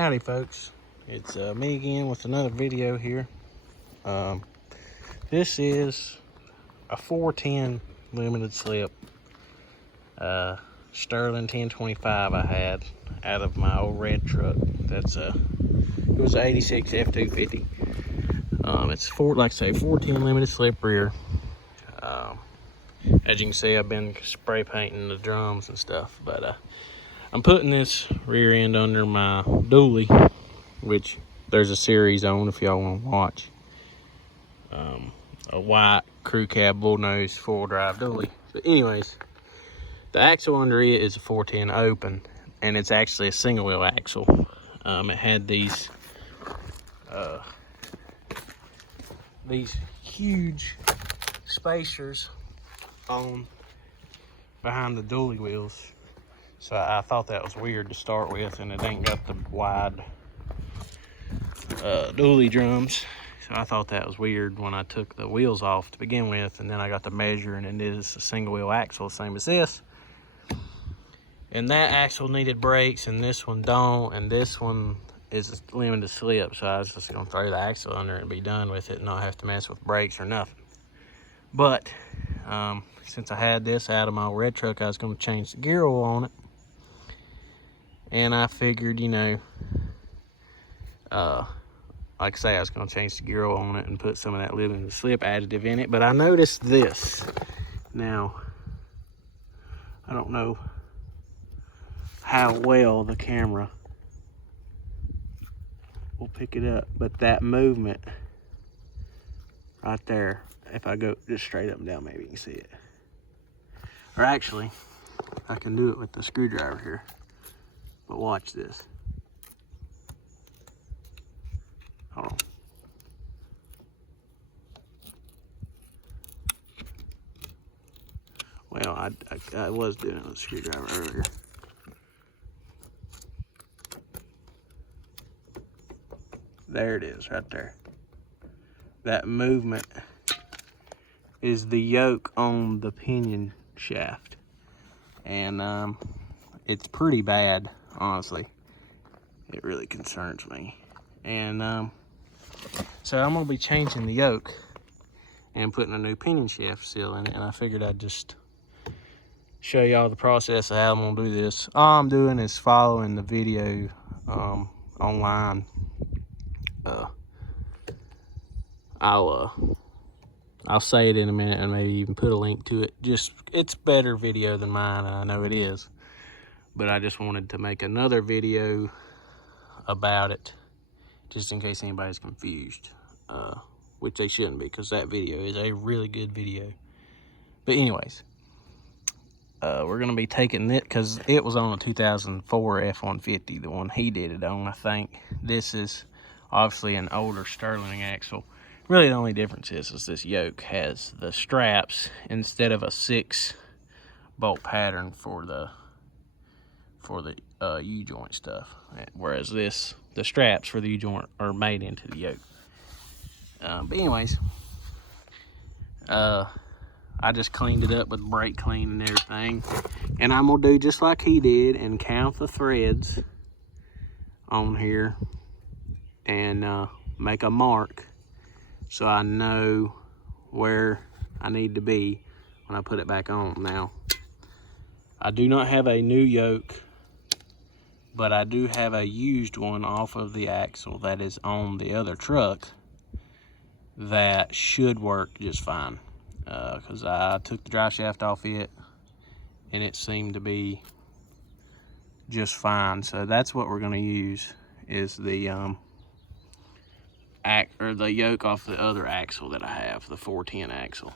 Howdy folks, it's me again with another video here. This is a 410 limited slip Sterling 1025 I had out of my old red truck. It was an 86 F250. It's like I say, 410 limited slip rear. As you can see, I've been spray painting the drums and stuff, but I'm putting this rear end under my dually, which there's a series on if y'all want to watch. A white crew cab bullnose 4-wheel drive dually. But anyways, the axle under it is a 410 open, and it's actually a single wheel axle. It had these huge spacers on behind the dually wheels. So I thought that was weird to start with, and it ain't got the wide dually drums. So I thought that was weird when I took the wheels off to begin with, and then I got to measure, and it is a single wheel axle, same as this. And that axle needed brakes, and this one don't, and this one is limited slip. So I was just gonna throw the axle under it and be done with it, and not have to mess with brakes or nothing. But since I had this out of my old red truck, I was gonna change the gear oil on it. And I figured, you know, like I say, I was going to change the gear oil on it and put some of that limited slip additive in it. But I noticed this. Now, I don't know how well the camera will pick it up, but that movement right there, if I go just straight up and down, maybe you can see it. Or actually, I can do it with the screwdriver here. But watch this. Hold on. Well, I was doing it with a screwdriver earlier. There it is, right there. That movement is the yoke on the pinion shaft. And it's pretty bad. Honestly, it really concerns me. And so I'm gonna be changing the yoke and putting a new pinion shaft seal in it, and I figured I'd just show y'all the process of how I'm gonna do this. All I'm doing is following the video online. I'll say it in a minute and maybe even put a link to it. It's better video than mine, and I know it is. But I just wanted to make another video about it, just in case anybody's confused, which they shouldn't be, because that video is a really good video. But anyways, we're going to be taking it, because it was on a 2004 F-150, the one he did it on, I think. This is obviously an older Sterling axle. Really the only difference is this yoke has the straps instead of a 6-bolt pattern for the U-joint stuff, whereas the straps for the U-joint are made into the yoke. But anyways, I just cleaned it up with brake clean and everything, and I'm gonna do just like he did and count the threads on here and make a mark so I know where I need to be when I put it back on. Now, I do not have a new yoke, but I do have a used one off of the axle that is on the other truck that should work just fine. Because I took the drive shaft off it, and it seemed to be just fine. So that's what we're going to use, is the yoke off the other axle that I have, the 410 axle.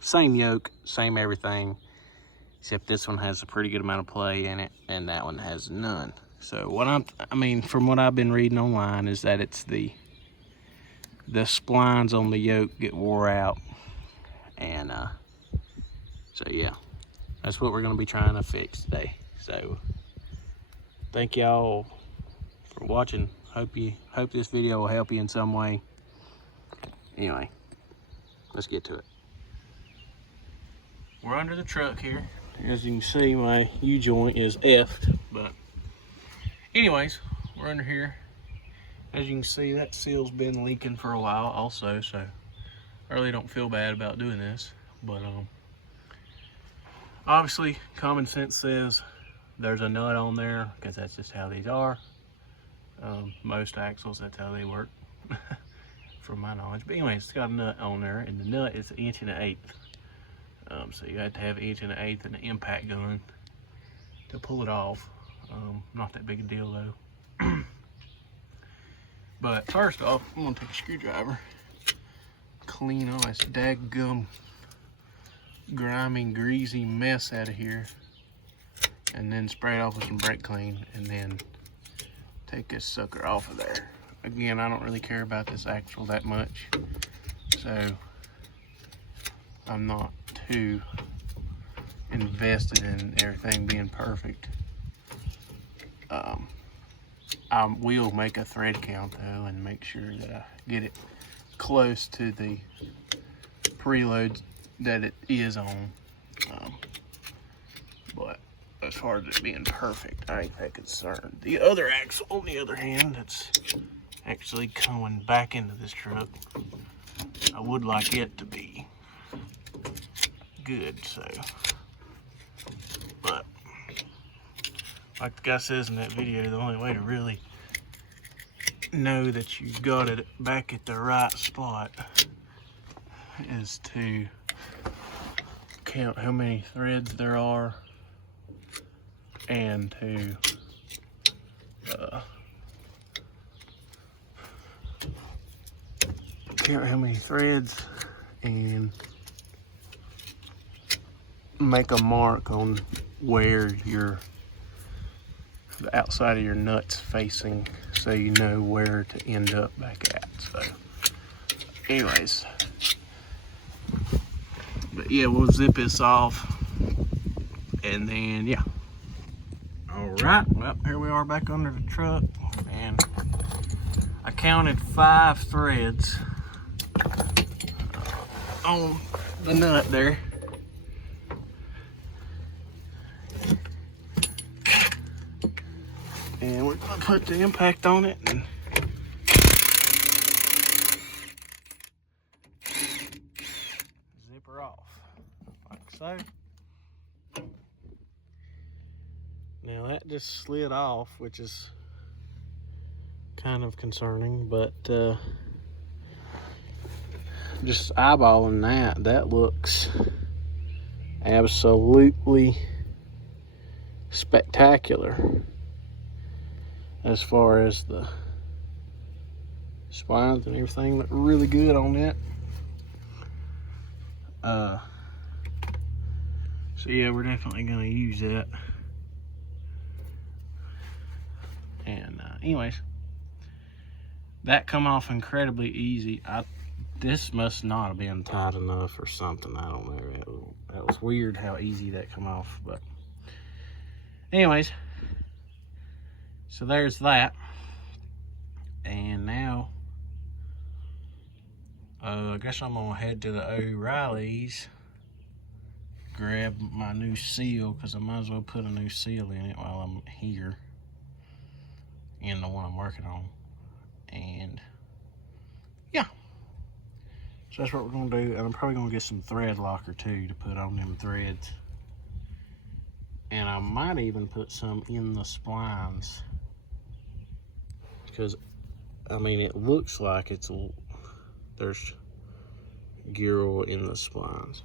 Same yoke, same everything, except this one has a pretty good amount of play in it, and that one has none. So from what I've been reading online, is that it's the splines on the yoke get wore out, and so yeah, that's what we're going to be trying to fix today. So thank y'all for watching. Hope this video will help you in some way. Anyway, let's get to it. We're under the truck here. As you can see, my U-joint is F'd, but anyways, we're under here As you can see, that seal's been leaking for a while also, so I really don't feel bad about doing this. But obviously common sense says there's a nut on there, because that's just how these are. Most axles, that's how they work from my knowledge. But anyways, it's got a nut on there, and the nut is 1 1/8 inches. So you have to have 1 1/8 inches and an impact gun to pull it off. Not that big a deal though. But first off, I'm gonna take a screwdriver, clean all this daggum grimy, greasy mess out of here, and then spray it off with some brake clean, and then take this sucker off of there. Again, I don't really care about this axle that much, so I'm not too invested in everything being perfect. I will make a thread count though, and make sure that I get it close to the preload that it is on. But as far as it being perfect, I ain't that concerned. The other axle, on the other hand, that's actually coming back into this truck, I would like it to be good, so. But like the guy says in that video, the only way to really know that you got it back at the right spot is to count how many threads there are, and to count how many threads and make a mark on where the outside of your nut's facing, so you know where to end up back at. So anyways, but yeah, we'll zip this off, and then yeah. All right, well, here we are back under the truck, and I counted 5 threads on the nut there. And we're gonna put the impact on it and zip her off, like so. Now that just slid off, which is kind of concerning, but just eyeballing that looks absolutely spectacular. As far as the spines and everything, look really good on it. So yeah, we're definitely gonna use that. And anyways, that come off incredibly easy. This must not have been tight enough or something. I don't know. That was weird how easy that come off. But anyways, so there's that. And now, I guess I'm gonna head to the O'Reilly's, grab my new seal, because I might as well put a new seal in it while I'm here, in the one I'm working on. And yeah, so that's what we're gonna do. And I'm probably gonna get some thread locker too to put on them threads. And I might even put some in the splines, because I mean, it looks like there's gear oil in the splines.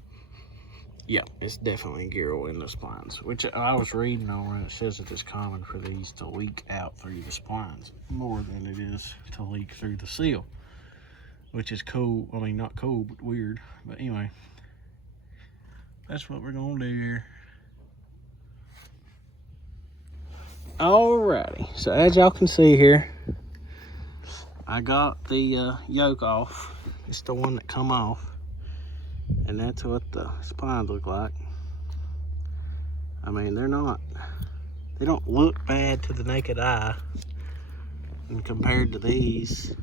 Yeah, it's definitely gear oil in the splines, which I was reading on, and it says that it's common for these to leak out through the splines more than it is to leak through the seal, which is cool. I mean, not cool, but weird. But anyway, that's what we're gonna do here. Alrighty, so as y'all can see here, I got the yoke off. It's the one that come off, and that's what the spines look like. I mean, they don't look bad to the naked eye, and compared to these,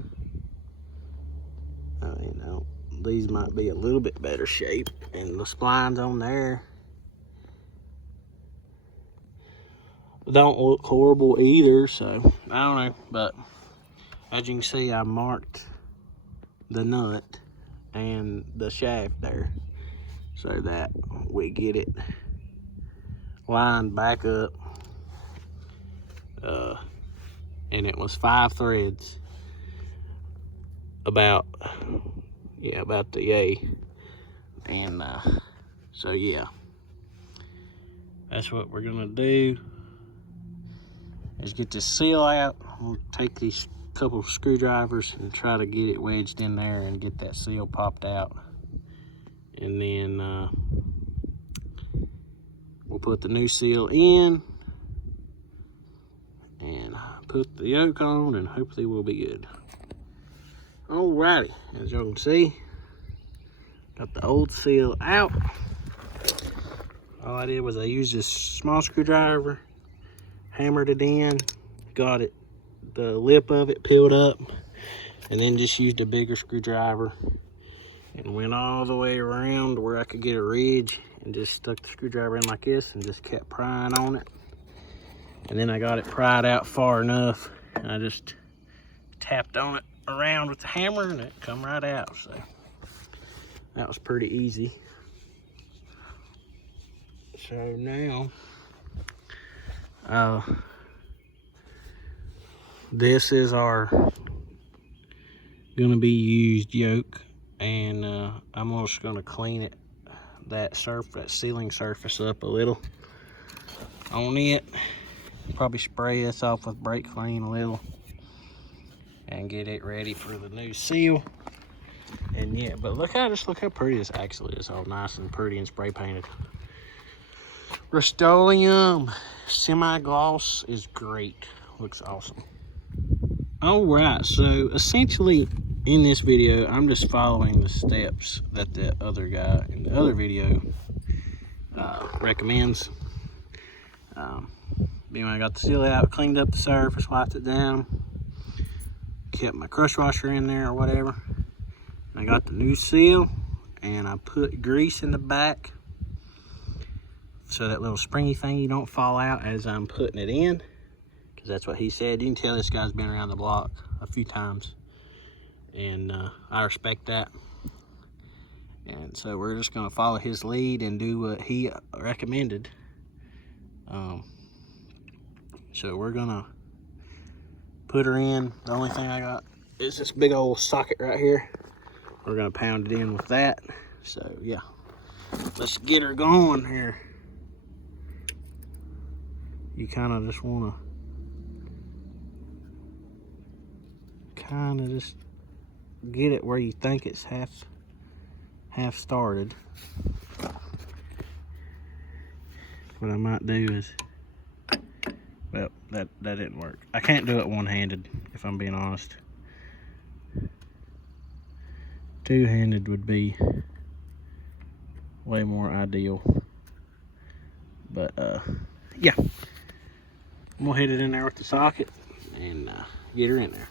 you know, these might be a little bit better shape, and the splines on there don't look horrible either. So I don't know, but As you can see, I marked the nut and the shaft there so that we get it lined back up. And it was 5 threads, about the yay. And so yeah, that's what we're gonna do, is get this seal out. We'll take these couple of screwdrivers and try to get it wedged in there and get that seal popped out. And then we'll put the new seal in and put the yoke on, and hopefully we'll be good. Alrighty, as y'all can see, got the old seal out. All I did was I used this small screwdriver, hammered it in, got it, the lip of it peeled up, and then just used a bigger screwdriver and went all the way around where I could get a ridge, and just stuck the screwdriver in like this and just kept prying on it. And then I got it pried out far enough, and I just tapped on it around with the hammer and it come right out. So that was pretty easy. So now this is our gonna be used yoke, and I'm just gonna clean it, that sealing surface up a little on it. Probably spray this off with brake clean a little and get it ready for the new seal. And yeah, but look how pretty this actually is, all nice and pretty and spray painted. Rust-Oleum semi-gloss is great, looks awesome. All right, so essentially in this video, I'm just following the steps that the other guy in the other video recommends. Anyway, I got the seal out, cleaned up the surface, wiped it down, kept my crush washer in there or whatever. And I got the new seal, and I put grease in the back so that little springy thingy don't fall out as I'm putting it in, because that's what he said. You can tell this guy's been around the block a few times, and I respect that. And so we're just gonna follow his lead and do what he recommended. So we're gonna put her in. The only thing I got is this big old socket right here. We're gonna pound it in with that. So yeah, let's get her going here. You kind of just want to just get it where you think it's half started. What I might do is, well, that didn't work. I can't do it one-handed, if I'm being honest. Two-handed would be way more ideal. But yeah, I'm gonna hit it in there with the socket and get her in there.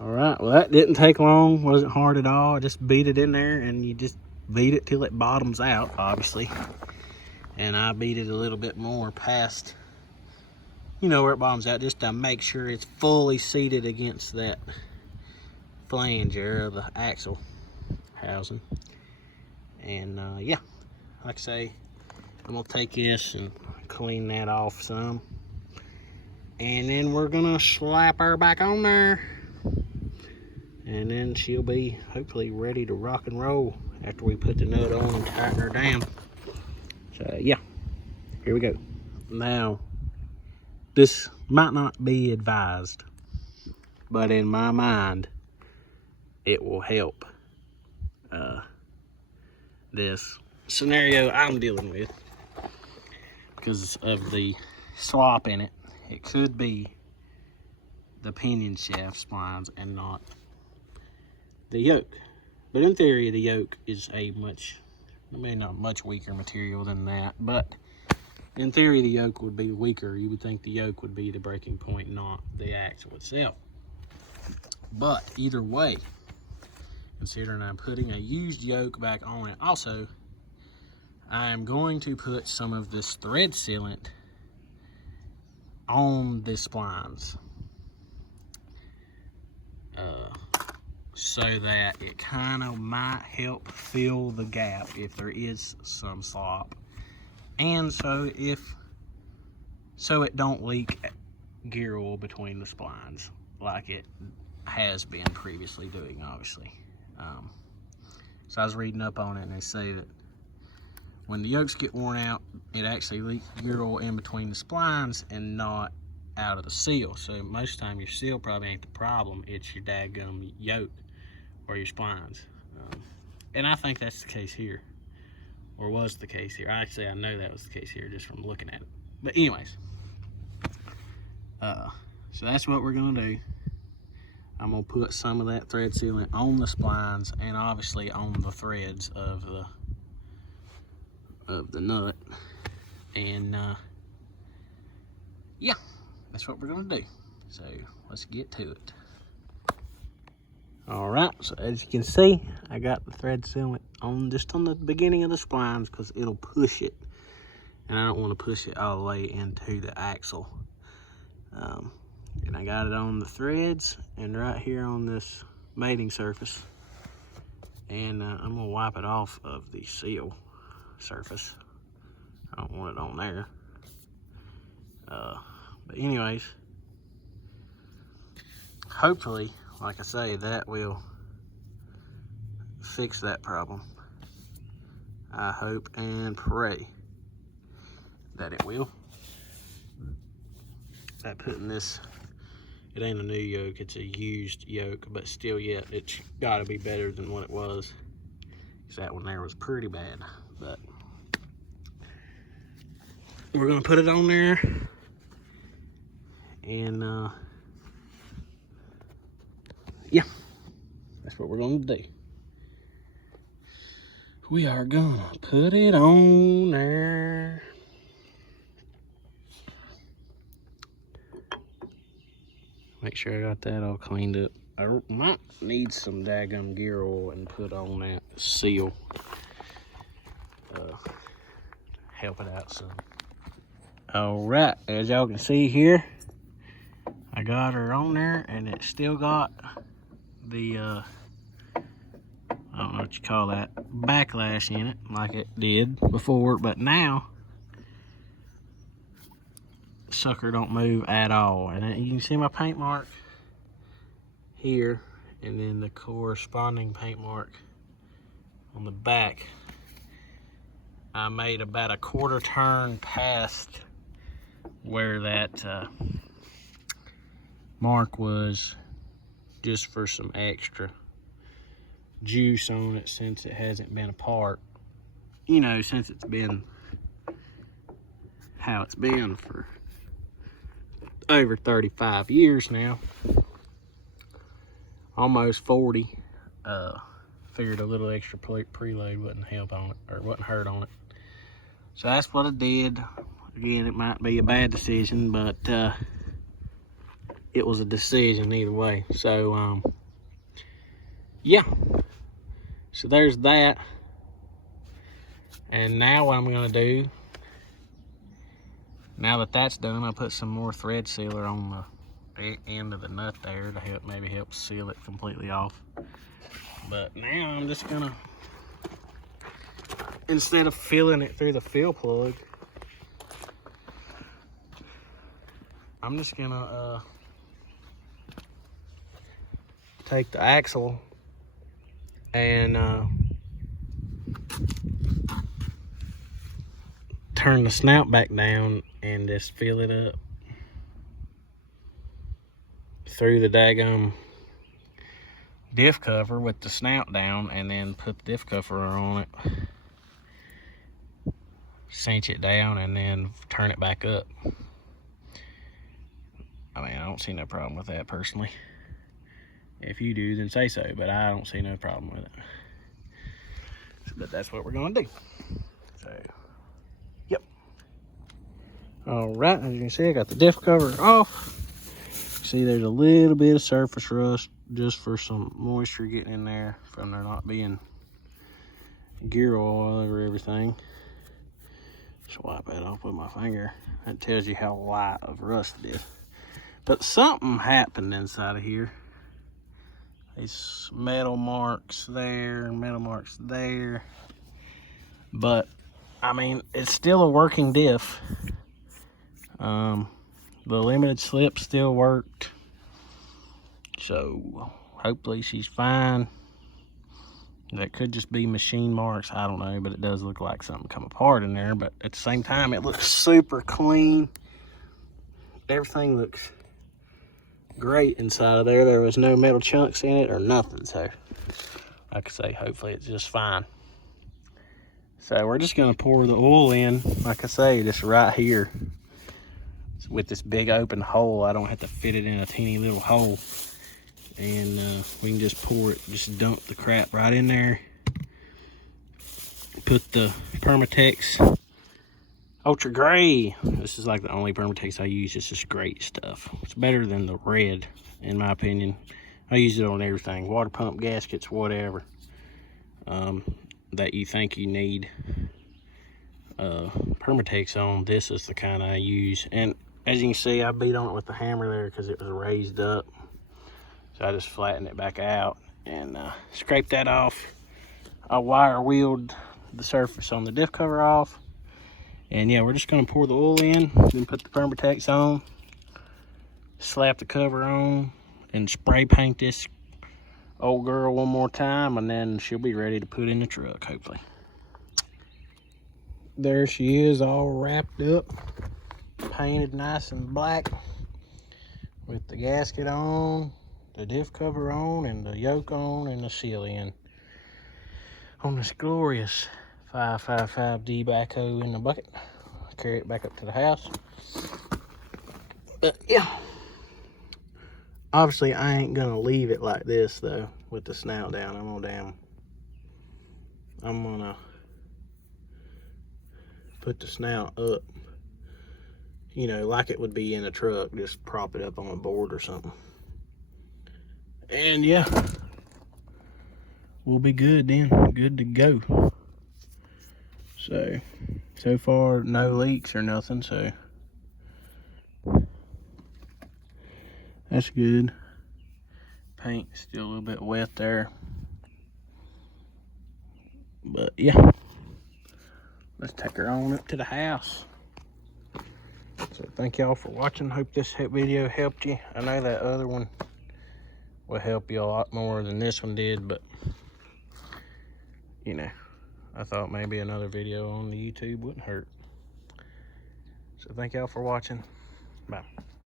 All right, well, that didn't take long, wasn't hard at all. I just beat it in there, and you just beat it till it bottoms out, obviously. And I beat it a little bit more past, you know, where it bottoms out, just to make sure it's fully seated against that flange area of the axle housing. And yeah, like I say, I'm gonna take this and clean that off some, and then we're gonna slap her back on there, and then she'll be hopefully ready to rock and roll after we put the nut on and tighten her down. So yeah, here we go. Now, this might not be advised, but in my mind, it will help this scenario I'm dealing with because of the slop in it. It could be the pinion shaft splines and not the yoke. But in theory, the yoke is a not much weaker material than that, but in theory, the yoke would be weaker. You would think the yoke would be the breaking point, not the axle itself. But either way, considering I'm putting a used yoke back on it, also, I'm going to put some of this thread sealant on the splines. so that it kind of might help fill the gap if there is some slop, and so it don't leak gear oil between the splines like it has been previously doing, obviously. So I was reading up on it, and they say that when the yokes get worn out, it actually leaks gear oil in between the splines and not out of the seal. So most of the time your seal probably ain't the problem, it's your dadgum yoke or your splines. And I think that's the case here, or was the case here. Actually, I know that was the case here just from looking at it. But anyways, so that's what we're gonna do. I'm gonna put some of that thread sealant on the splines and obviously on the threads of the nut, and yeah, that's what we're gonna do. So let's get to it. All right, so as you can see, I got the thread sealant just on the beginning of the splines because it'll push it, and I don't want to push it all the way into the axle. And I got it on the threads and right here on this mating surface, and I'm gonna wipe it off of the seal surface. I don't want it on there. But anyways, hopefully, like I say, that will fix that problem. I hope and pray that it will. By putting this, it ain't a new yoke, it's a used yoke, but still yet, it's gotta be better than what it was. Because that one there was pretty bad. But we're gonna put it on there, and yeah, that's what we're gonna do. We are gonna put it on there. Make sure I got that all cleaned up. I might need some daggum gear oil and put on that seal. Help it out some. All right, as y'all can see here, I got her on there, and it still got the, I don't know what you call that, backlash in it like it did before, but now, sucker don't move at all. And you can see my paint mark here, and then the corresponding paint mark on the back. I made about a quarter turn past where that mark was, just for some extra juice on it, since it hasn't been apart, you know, since it's been how it's been for over 35 years now, almost 40. Figured a little extra preload wouldn't help on it, or wouldn't hurt on it. So that's what I did. Again, it might be a bad decision, but it was a decision either way. So yeah, so there's that. And now what I'm gonna do, now that that's done, I'll put some more thread sealer on the end of the nut there to help seal it completely off. But now I'm just gonna, instead of filling it through the fill plug, I'm just gonna take the axle and turn the snout back down and just fill it up through the daggum diff cover with the snout down, and then put the diff cover on it, cinch it down, and then turn it back up. I mean, I don't see no problem with that personally. If you do, then say so, but I don't see no problem with it. But that's what we're gonna do. So, yep. All right, as you can see, I got the diff cover off. See, there's a little bit of surface rust, just for some moisture getting in there from there not being gear oil all over everything. Just wipe that off with my finger. That tells you how light of rust it is. But something happened inside of here. These metal marks there, metal marks there. But, I mean, it's still a working diff. The limited slip still worked. So, hopefully she's fine. That could just be machine marks, I don't know, but it does look like something come apart in there. But at the same time, it looks super clean. Everything looks great inside of there. There was no metal chunks in it or nothing. So, like I say, hopefully it's just fine. So we're just gonna pour the oil in, like I say, just right here. With this big open hole, I don't have to fit it in a teeny little hole. And we can just pour it, just dump the crap right in there. Put the Permatex Ultra Gray. This is like the only Permatex I use. It's just great stuff. It's better than the red, in my opinion. I use it on everything, water pump, gaskets, whatever that you think you need Permatex on. This is the kind I use. And as you can see, I beat on it with the hammer there because it was raised up. So I just flattened it back out and scraped that off. I wire wheeled the surface on the diff cover off. And yeah, we're just gonna pour the oil in, then put the Permatex on, slap the cover on, and spray paint this old girl one more time, and then she'll be ready to put in the truck, hopefully. There she is, all wrapped up, painted nice and black, with the gasket on, the diff cover on, and the yoke on, and the seal in on this glorious 555D backhoe in the bucket. I'll carry it back up to the house. But yeah, obviously I ain't gonna leave it like this though, with the snout down. I'm gonna put the snout up, you know, like it would be in a truck. Just prop it up on a board or something. And yeah, we'll be good then, good to go. So far no leaks or nothing, so that's good. Paint still a little bit wet there, but yeah, let's take her on up to the house. So thank y'all for watching. Hope this video helped you. I know that other one will help you a lot more than this one did, but you know, I thought maybe another video on the YouTube wouldn't hurt. So thank y'all for watching. Bye.